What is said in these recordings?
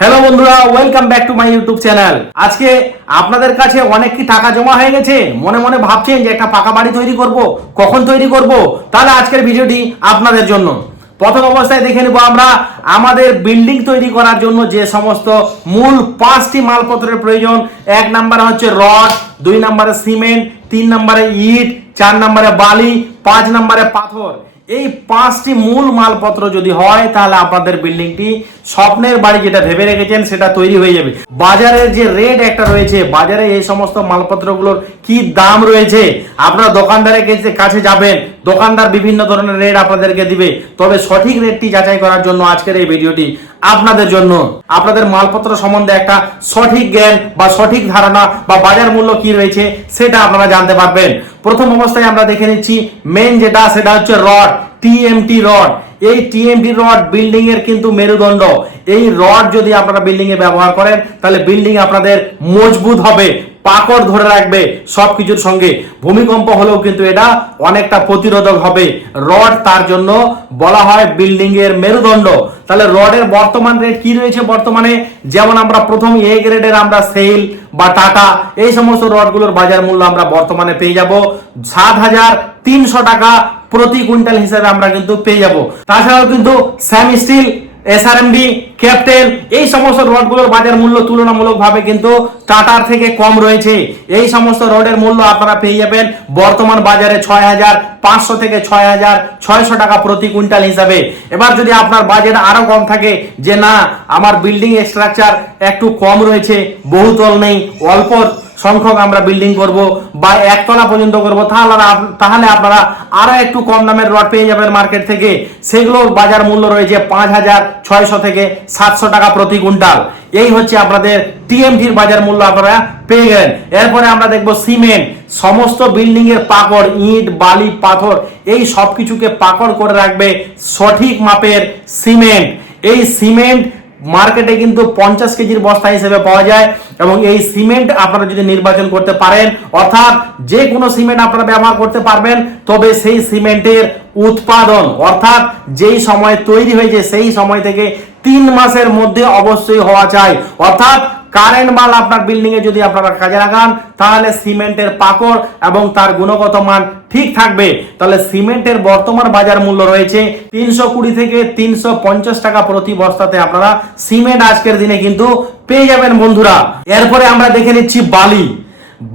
Hello বন্ধুরা, welcome back to my YouTube channel. আজকে আপনাদের কাছে অনেক কি টাকা জমা হয়ে গেছে, মনে মনে ভাবছেন যে একটা পাকা বাড়ি তৈরি করব, কখন তৈরি করব? তাহলে আজকের ভিডিওটি আপনাদের জন্য। প্রথম অবস্থায় দেখে নেব আমরা আমাদের বিল্ডিং তৈরি করার জন্য যে সমস্ত মূল 5টি মালপত্রের প্রয়োজন। 1 নম্বরে হচ্ছে রড, 2 নম্বরে সিমেন্ট, 3 নম্বরে ইট, 4 নম্বরে বালি, 5 নম্বরে পাথর। এই 5টি মূল মালপত্র যদি হয় তাহলে আপনাদের বিল্ডিংটি স্বপ্নের বাড়ি যেটা ভেবে রেখেছেন সেটা তৈরি হয়ে যাবে। বাজারের যে রেট একটা রয়েছে, বাজারে এই সমস্ত মালপত্রগুলোর কি দাম রয়েছে, আপনারা দোকানদারের কাছে যাবেন, দোকানদার বিভিন্ন ধরনের রেট আপনাদেরকে দিবে। তবে সঠিক রেটটি যাচাই করার জন্য আজকের এই ভিডিওটি আপনাদের জন্য। আপনাদের মালপত্র সম্বন্ধে একটা সঠিক জ্ঞান বা সঠিক ধারণা বা বাজার মূল্য কি রয়েছে সেটা আপনারা জানতে পারবেন। প্রথম অবস্থায় আমরা দেখে নিচ্ছি মেন যেটা, সেটা হচ্ছে রড, টিএমটি রড। এই টিএমটি রড বিল্ডিং এর কিন্তু মেরুদণ্ড। এই রড যদি আপনারা বিল্ডিং এ ব্যবহার করেন তাহলে বিল্ডিং আপনাদের মজবুত হবে, পাকড় ধরে রাখবে সবকিছুর সঙ্গে। ভূমিকম্প হলেও কিন্তু এটা অনেকটা প্রতিরোধক হবে। রড তার জন্য বলা হয় বিল্ডিং এর মেরুদণ্ড। তাহলে রডের বর্তমান রেট কি রয়েছে বর্তমানে? যেমন আমরা প্রথম এ গ্রেডের আমরা সেল বা টাটা এই সমস্ত রডগুলোর বাজার মূল্য আমরা বর্তমানে পেয়ে যাব 7,300 টাকা প্রতি কুইন্টাল হিসেবে আমরা কিন্তু পেয়ে যাব। তাছাড়াও কিন্তু স্যাম স্টিল, এসআরএমডি, ক্যাপ্টেন এই সমস্ত রডগুলোর বাজার মূল্য তুলনামূলকভাবে কিন্তু টাটার থেকে কম রয়েছে। এই সমস্ত রডের মূল্য আপনারা পেয়ে যাবেন বর্তমান বাজারে 6,500 থেকে 6,600 টাকা প্রতি কুইন্টাল হিসাবে। এবার যদি আপনার বাজেট আরো কম থাকে, যে না আমার বিল্ডিং স্ট্রাকচার একটু কম রয়েছে, বহুতল নেই, অল্প সংখ্যক আমরা বিল্ডিং করব বা একতলা পর্যন্ত করব, তাহলে আপনারা আরো একটু কম দামের রড পেয়ে যাবেন মার্কেট থেকে। সেগুলোর বাজার মূল্য রয়েছে 5,600 থেকে 700 টাকা প্রতি কুইন্টাল। এই হচ্ছে আপনাদের টিএমটির বাজার মূল্য আপনারা পেয়ে গেলেন। এরপরে আমরা দেখব সিমেন্ট। সমস্ত বিল্ডিং এর পাকড়, ইট, বালি, পাথর এই সবকিছুকে পাকড় করে রাখবে সঠিক মাপের সিমেন্ট। এই সিমেন্ট মার্কেটে কিন্তু 50 কেজির বস্তা হিসেবে পাওয়া যায় এবং এই সিমেন্ট আপনারা যদি নির্বাচন করতে পারেন, অর্থাৎ যে কোনো সিমেন্ট আপনারা ব্যবহার করতে পারবেন, তবে সেই সিমেন্টের উৎপাদন অর্থাৎ যেই সময় তৈরি হয়েছে সেই সময় থেকে 3 মাসের মধ্যে অবশ্যই হওয়া চাই। অর্থাৎ কারেন্ট মাল আপনার বিল্ডিং এ যদি আপনারা কাজে লাগান তাহলে সিমেন্টের পাকড় এবং তার গুণগত মান ঠিক থাকবে। তাহলে সিমেন্টের বর্তমান বাজার মূল্য রয়েছে 320 থেকে 350 টাকা প্রতি বস্তাতে আপনারা সিমেন্ট আজকের দিনে কিন্তু পেয়ে যাবেন বন্ধুরা। এরপরে আমরা দেখে নিচ্ছি বালি।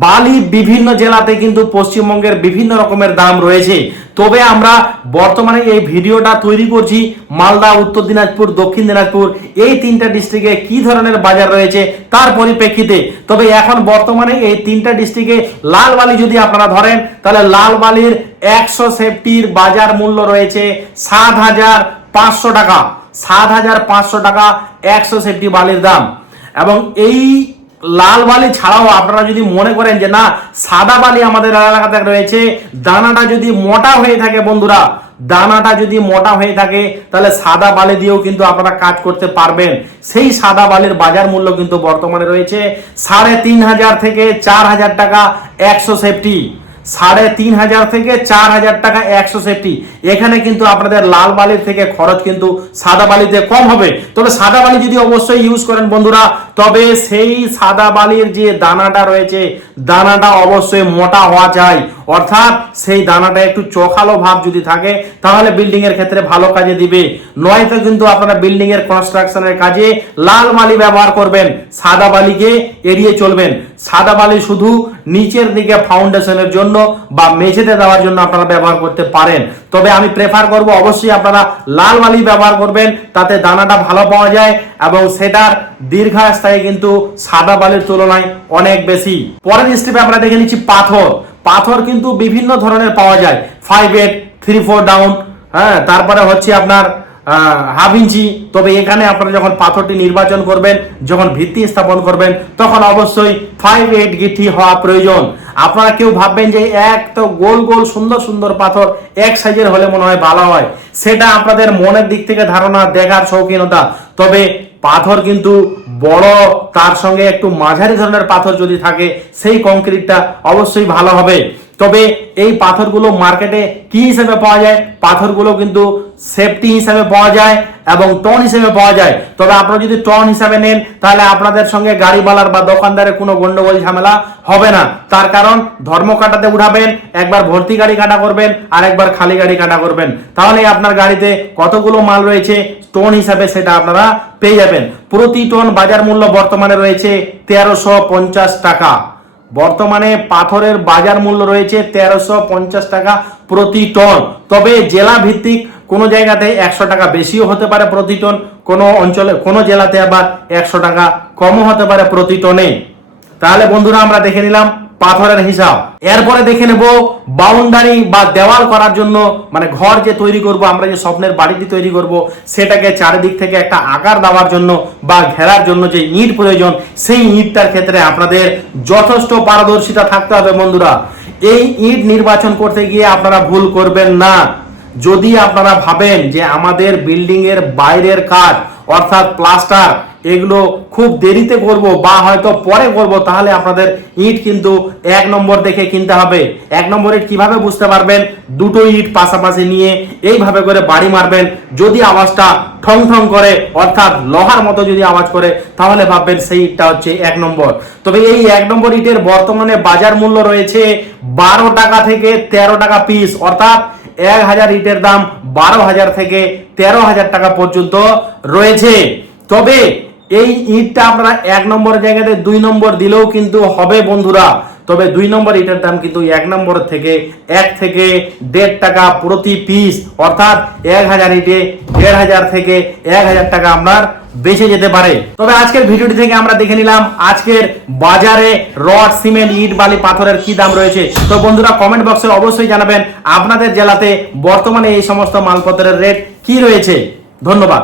বালি বিভিন্ন জেলাতে কিন্তু পশ্চিমবঙ্গের বিভিন্ন রকমের দাম রয়েছে। তবে আমরা বর্তমানে এই ভিডিওটা তৈরি করছি মালদা, উত্তর দিনাজপুর, দক্ষিণ দিনাজপুর এই 3টা ডিস্ট্রিক্টে কি ধরনের বাজার রয়েছে তার পরিপ্রেক্ষিতে। তবে এখন বর্তমানে এই 3টা ডিস্ট্রিক্টে লাল বালি যদি আপনারা ধরেন তাহলে লাল বালির 100 সেফটির বাজার মূল্য রয়েছে 7,500 টাকা। 7,500 টাকা 100 সেফটি বালির দাম। এবং এই লাল বালি ছাড়াও আপনারা যদি মনে করেন যে না সাদা বালি আমাদের এলাকাতে রয়েছে, দানাটা যদি মোটা হয়ে থাকে বন্ধুরা, দানাটা যদি মোটা হয়ে থাকে তাহলে সাদা বালি দিয়েও কিন্তু আপনারা কাজ করতে পারবেন। সেই সাদা বালির বাজার মূল্য কিন্তু বর্তমানে রয়েছে 3,500 থেকে 4,000 টাকা 100 সেফটি। 3,500 থেকে 4,000 টাকা 100 সেফটি। এখানে কিন্তু আপনাদের লাল বালির থেকে খরচ কিন্তু সাদা বালিতে কম হবে। তবে সাদা বালি যদি অবশ্যই ইউজ করেন বন্ধুরা, তবে সেই সাদা বালির যে দানাটা রয়েছে দানাটা অবশ্যই মোটা হওয়া চাই। অর্থাৎ সেই দানাটা একটু চোখালো ভাব যদি থাকে তাহলে বিল্ডিং এর ক্ষেত্রে ভালো কাজে দিবে। নয়তো কিন্তু আপনারা বিল্ডিং এর কনস্ট্রাকশনের কাজে লাল বালি ব্যবহার করবেন, সাদা বালিকে এড়িয়ে চলবেন। সাদা বালি শুধু নিচের দিকে ফাউন্ডেশনের জন্য বা মেঝেতে দেওয়ার জন্য আপনারা ব্যবহার করতে পারেন। তবে আমি প্রেফার করব অবশ্যই আপনারা লাল বালি ব্যবহার করবেন, তাতে দানাটা ভালো পাওয়া যায় এবং সেটার দীর্ঘস্থায়ী কিন্তু সাদা বালির তুলনায় অনেক বেশি। পরের স্টেপে আমরা দেখে নিচ্ছি পাথর। পাথর কিন্তু বিভিন্ন ধরনের পাওয়া যায়, 5/8, 3/4 ডাউন, হ্যাঁ, তারপরে হচ্ছে আপনার 1/2 ইঞ্চি। তবে এখানে আপনারা যখন পাথরটি নির্বাচন করবেন, যখন ভিত্তি স্থাপন করবেন, তখন অবশ্যই 5/8 গিঠি হওয়া প্রয়োজন। আপনারা কেউ ভাববেন যে এক তো গোল গোল সুন্দর সুন্দর পাথর এক সাইজের হলে মনে হয় ভালো হয়, সেটা আপনাদের মনের দিক থেকে ধারণা, দেখার শৌখিনতা। তবে পাথর কিন্তু বড়, তার সঙ্গে একটু মাঝারি ধরনের পাথর যদি থাকে সেই কংক্রিটটা অবশ্যই ভালো হবে। তবে এই পাথরগুলো মার্কেটে কি হিসেবে পাওয়া যায়? পাথরগুলো কিন্তু সেফটি হিসাবে পাওয়া যায় এবং টন হিসেবে পাওয়া যায়। তবে আপনারা যদি টন হিসাবে নেন তাহলে আপনাদের সঙ্গে গাড়িওয়ালার বা দোকানদারের কোনো গন্ডগোল ঝামেলা হবে না। তার কারণ ধর্ম কাটাতে উঠাবেন, একবার ভর্তি গাড়ি কাটা করবেন আর একবার খালি গাড়ি কাটা করবেন, তাহলে আপনার গাড়িতে কতগুলো মাল রয়েছে টন হিসাবে সেটা আপনারা পেয়ে যাবেন। প্রতি টন বাজার মূল্য বর্তমানে রয়েছে 1350 টাকা। বর্তমানে পাথরের বাজার মূল্য রয়েছে 1350 টাকা প্রতি টন। তবে জেলা ভিত্তিক কোনো জায়গাতে 100 টাকা বেশিও হতে পারে প্রতি টন, কোনো অঞ্চলে কোনো জেলাতে আবার 100 টাকা কমও হতে পারে প্রতি টনে। তাহলে বন্ধুরা আমরা দেখে নিলাম পাথরের হিসাব। এরপরে দেখে নেব বাউন্ডারি বা দেওয়াল করার জন্য, মানে ঘর যে তৈরি করব, আমরা যে স্বপ্নের বাড়িটি তৈরি করব সেটাকে চারিদিক থেকে একটা আকার দেওয়ার জন্য বা ঘেরার জন্য যে ইট প্রয়োজন, সেই ইটটার ক্ষেত্রে আপনাদের যথেষ্ট পারদর্শিতা থাকতে হবে বন্ধুরা। এই ইট নির্বাচন করতে গিয়ে আপনারা ভুল করবেন না। যদি আপনারা ভাবেন যে আমাদের বিল্ডিং এর বাইরের কাজ অর্থাৎ প্লাস্টার এগুলো খুব দেরিতে করব বা হয়তো পরে করব, তাহলে আপনাদের ইট কিন্তু 1 নম্বর দেখে কিনতে হবে। 1 নম্বর ইট কিভাবে বুঝতে পারবেন? দুটো ইট পাশাপাশি নিয়ে এইভাবে করে বাড়ি মারবেন, যদি আওয়াজটা ঠং ঠং করে অর্থাৎ লোহার মতো যদি আওয়াজ করে তাহলে ভাববেন সেই ইটটা হচ্ছে 1 নম্বর। তবে এই 1 নম্বর ইটের বর্তমানে বাজার মূল্য রয়েছে 12 টাকা থেকে 13 টাকা পিস, অর্থাৎ 1000 ইটের দাম 12,000 থেকে 13,000 টাকা পর্যন্ত রয়েছে। তবে এই ইটটা আপনারা 1 নম্বর জায়গাতে 2 নম্বর দিলেও কিন্তু হবে বন্ধুরা। তবে 2 নম্বর ইটের দাম কিন্তু 1 নম্বর থেকে 1 থেকে 1.5 টাকা প্রতি পিস, অর্থাৎ 1000 ইটে 1500 থেকে 1000 টাকা আপনার বেঁচে যেতে পারে। তবে আজকের ভিডিওটি থেকে আমরা দেখে নিলাম আজকের বাজারে রড, সিমেন্ট, ইট, বালি, পাথরের কি দাম রয়েছে। তো বন্ধুরা কমেন্ট বক্সে অবশ্যই জানাবেন আপনাদের জেলাতে বর্তমানে এই সমস্ত মালপত্রের রেট কি রয়েছে। ধন্যবাদ।